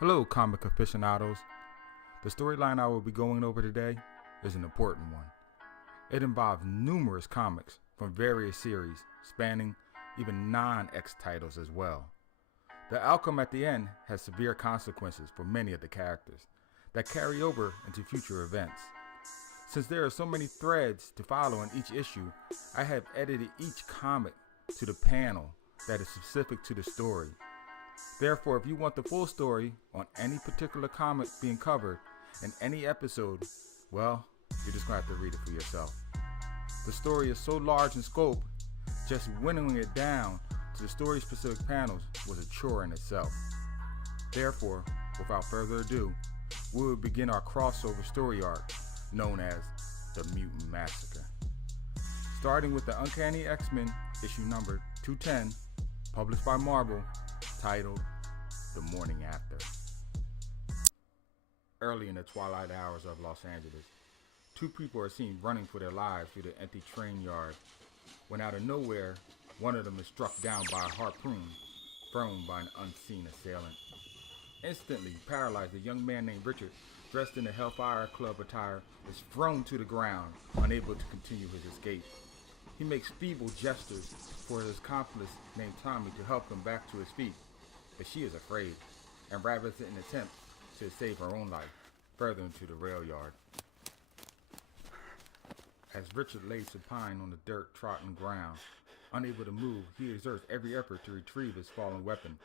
Hello, comic aficionados. The storyline I will be going over today is an important one. It involves numerous comics from various series, spanning even non-X titles as well. The outcome at the end has severe consequences for many of the characters that carry over into future events. Since there are so many threads to follow in each issue, I have edited each comic to the panel that is specific to the story. Therefore, if you want the full story on any particular comic being covered in any episode, well, you're just going to have to read it for yourself. The story is so large in scope, just winnowing it down to the story-specific panels was a chore in itself. Therefore, without further ado, we will begin our crossover story arc known as the Mutant Massacre. Starting with the Uncanny X-Men issue number 210, published by Marvel, titled The Morning After. Early in the twilight hours of Los Angeles, two people are seen running for their lives through the empty train yard when out of nowhere, one of them is struck down by a harpoon thrown by an unseen assailant. Instantly paralyzed, a young man named Richard, dressed in the Hellfire Club attire, is thrown to the ground, unable to continue his escape. He makes feeble gestures for his accomplice named Tommy to help him back to his feet, but she is afraid, and rather than attempt to save her own life, further into the rail yard. As Richard lays supine on the dirt-trodden ground, unable to move, he exerts every effort to retrieve his fallen weapon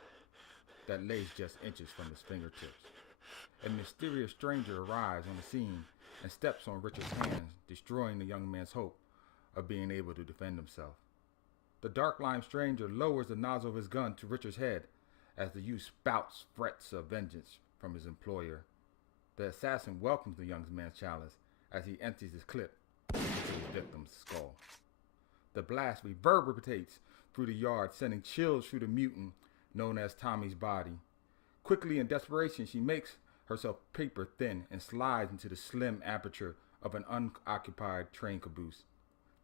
that lays just inches from his fingertips. A mysterious stranger arrives on the scene and steps on Richard's hands, destroying the young man's hope of being able to defend himself. The dark-lined stranger lowers the nozzle of his gun to Richard's head as the youth spouts threats of vengeance from his employer. The assassin welcomes the young man's challenge as he empties his clip into his victim's skull. The blast reverberates through the yard, sending chills through the mutant known as Tommy's body. Quickly, in desperation, she makes herself paper thin and slides into the slim aperture of an unoccupied train caboose.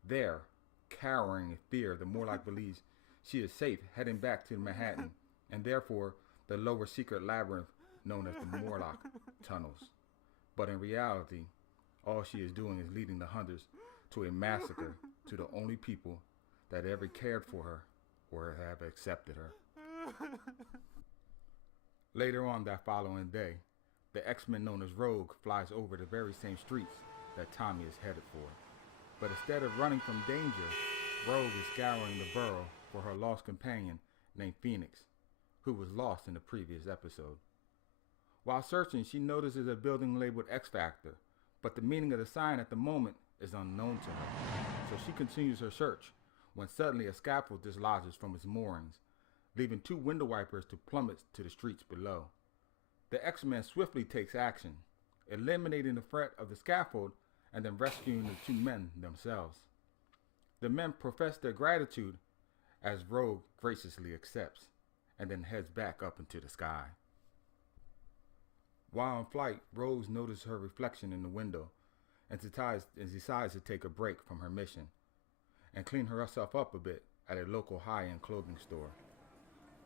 There, cowering in fear, the Morlock believes she is safe, heading back to Manhattan, and therefore the lower secret labyrinth known as the Morlock tunnels. But in reality, all she is doing is leading the hunters to a massacre to the only people that ever cared for her or have accepted her. Later on that following day, the X-Men known as Rogue flies over the very same streets that Tommy is headed for. But instead of running from danger, Rogue is scouring the borough for her lost companion named Phoenix, who was lost in the previous episode. While searching, she notices a building labeled X Factor, but the meaning of the sign at the moment is unknown to her. So she continues her search when suddenly a scaffold dislodges from its moorings, leaving two window wipers to plummet to the streets below. The X-Men swiftly takes action, eliminating the threat of the scaffold and then rescuing the two men themselves. The men profess their gratitude as Rogue graciously accepts and then heads back up into the sky. While in flight, Rose notices her reflection in the window and decides to take a break from her mission and clean herself up a bit at a local high-end clothing store.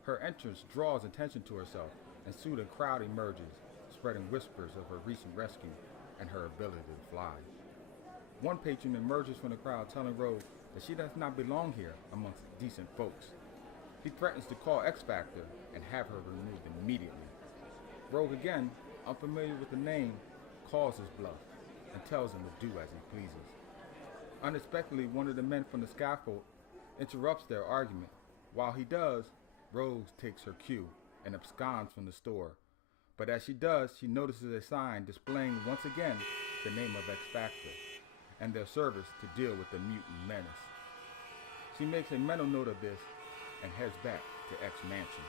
Her entrance draws attention to herself, and soon a crowd emerges, spreading whispers of her recent rescue and her ability to fly. One patron emerges from the crowd telling Rogue that she does not belong here amongst decent folks. He threatens to call X Factor and have her removed immediately. Rogue, again, unfamiliar with the name, calls his bluff and tells him to do as he pleases. Unexpectedly, one of the men from the scaffold interrupts their argument. While he does, Rogue takes her cue and absconds from the store. But as she does, she notices a sign displaying once again the name of X Factor and their service to deal with the mutant menace. She makes a mental note of this and heads back to X Mansion.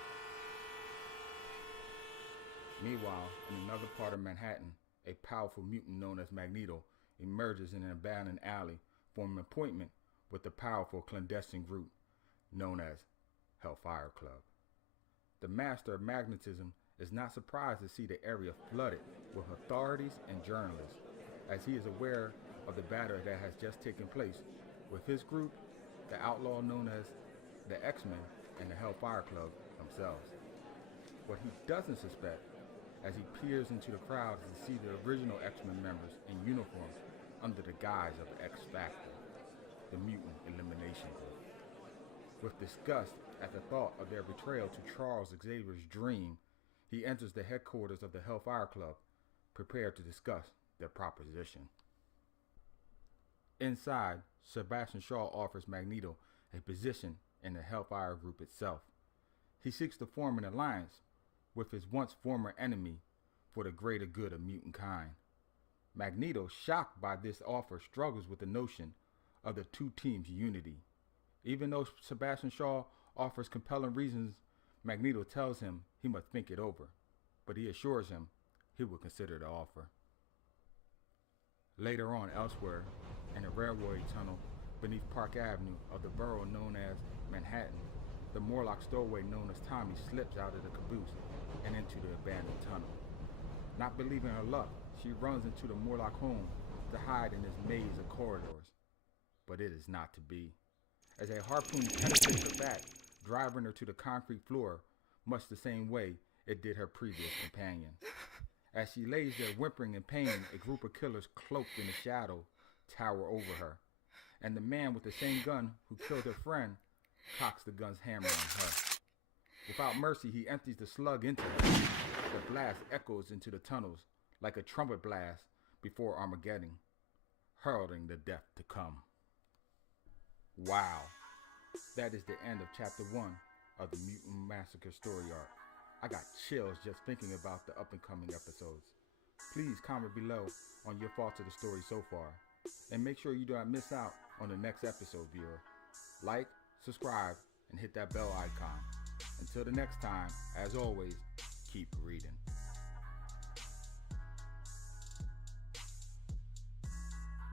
Meanwhile, in another part of Manhattan, a powerful mutant known as Magneto emerges in an abandoned alley for an appointment with the powerful clandestine group known as Hellfire Club. The master of magnetism is not surprised to see the area flooded with authorities and journalists, as he is aware of the battle that has just taken place with his group, the outlaw known as the X-Men, and the Hellfire Club themselves. What he doesn't suspect as he peers into the crowd to see the original X-Men members in uniform under the guise of X Factor, the mutant elimination group. With disgust at the thought of their betrayal to Charles Xavier's dream, he enters the headquarters of the Hellfire Club, prepared to discuss their proposition. Inside, Sebastian Shaw offers Magneto a position in the Hellfire Group itself. He seeks to form an alliance with his once former enemy for the greater good of mutant kind. Magneto, shocked by this offer, struggles with the notion of the two teams' unity. Even though Sebastian Shaw offers compelling reasons, Magneto tells him he must think it over, but he assures him he will consider the offer. Later on, elsewhere, in a railway tunnel beneath Park Avenue of the borough known as Manhattan, the Morlock stowaway known as Tommy slips out of the caboose and into the abandoned tunnel. Not believing her luck, she runs into the Morlock home to hide in this maze of corridors. But it is not to be, as a harpoon penetrates her back, driving her to the concrete floor, much the same way it did her previous companion. As she lays there whimpering in pain, a group of killers cloaked in the shadow tower over her, and the man with the same gun who killed her friend cocks the gun's hammer on her. Without mercy, he empties the slug into her. The blast echoes into the tunnels like a trumpet blast before Armageddon, heralding the death to come. Wow. That is the end of Chapter 1 of the Mutant Massacre story arc. I got chills just thinking about the up-and-coming episodes. Please comment below on your thoughts of the story so far, and make sure you do not miss out on the next episode, viewer. Like, subscribe, and hit that bell icon. Until the next time, as always, keep reading.